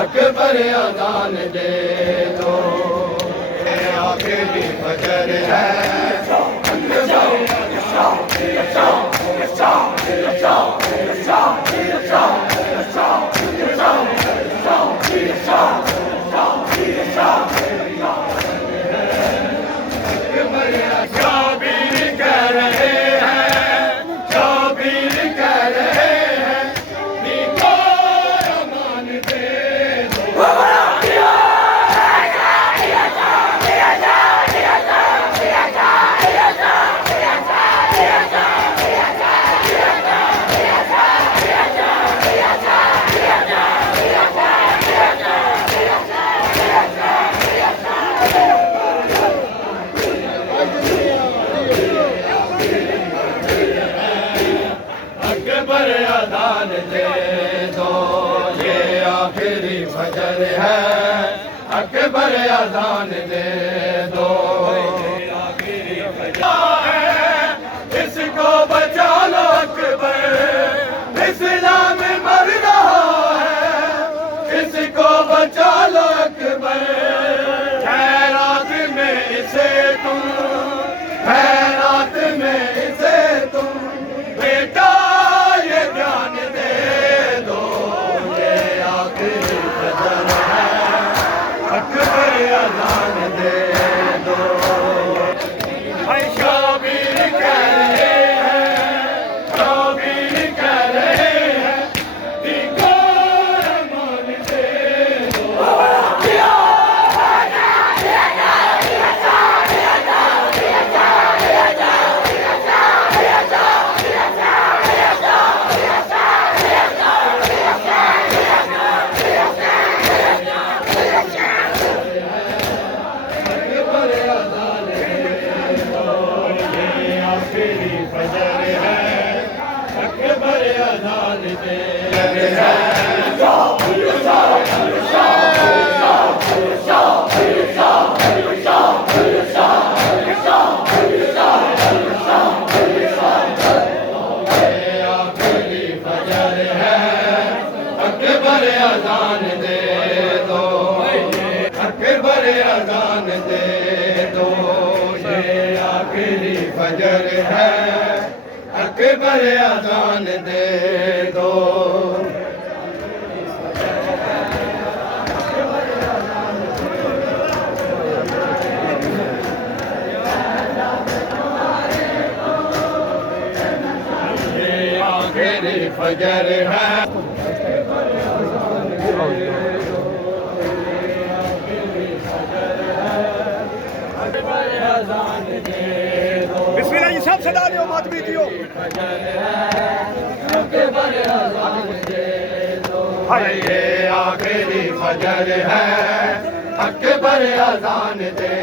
अकबर अजान दे दो, आखिरी फजर है। शाबीर कह रहे हैं, शाबीर कह रहे हैं, दीको अमान दे दो। अकबर अजान दे दो, ये आखिरी फजर है। अकबर अजान दे दो, आखिरी फजर है। इसको बचा लो अकबर, इस्लाम मर रहा है। इसको बचा लो अकबर, खैरात में इसे तुम, खैरात में इसे तुम बेटा ये ज्ञान दे दो। ये आखिरी फजर है, अकबर अजान दे दो। शाबीर कह रहे हैं, शाबीर कह रहे हैं, दीको अमान दे दो। फजर है, अकबर अजान दे आखिरी फजर है। अकबर अजान दे दो, अकबर अजान दे दो, ये आखिरी फजर है। अकबर अजान दे दो। ये आखिरी फजर है। बिस्मिल्लाह जी, सब सदा दो मातमी दियो। ये आखिरी फजर है, अकबर अजान दे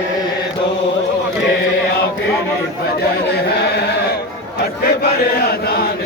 दो। ये आखिरी फजर है, अकबर अजान